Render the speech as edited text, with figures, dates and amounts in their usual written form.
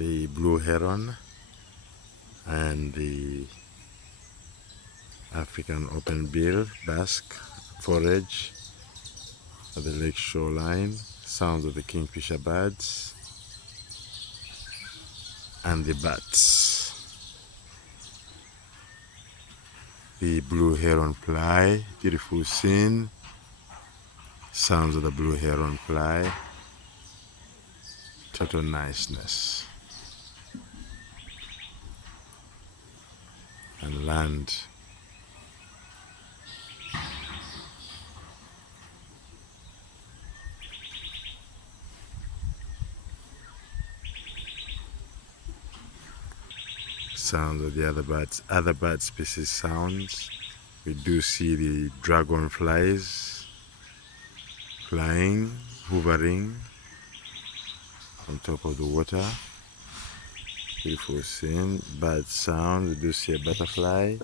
the blue heron and the African open-bill bask forage at the lake shoreline, sounds of the kingfisher birds and the bats. The blue heron fly, beautiful scene, sounds of the blue heron fly, total niceness. And land. Sounds of the other bird species sounds. We do see the dragonflies flying, hovering on top of the water. Beautiful scene. Bird sound. We do see a butterfly.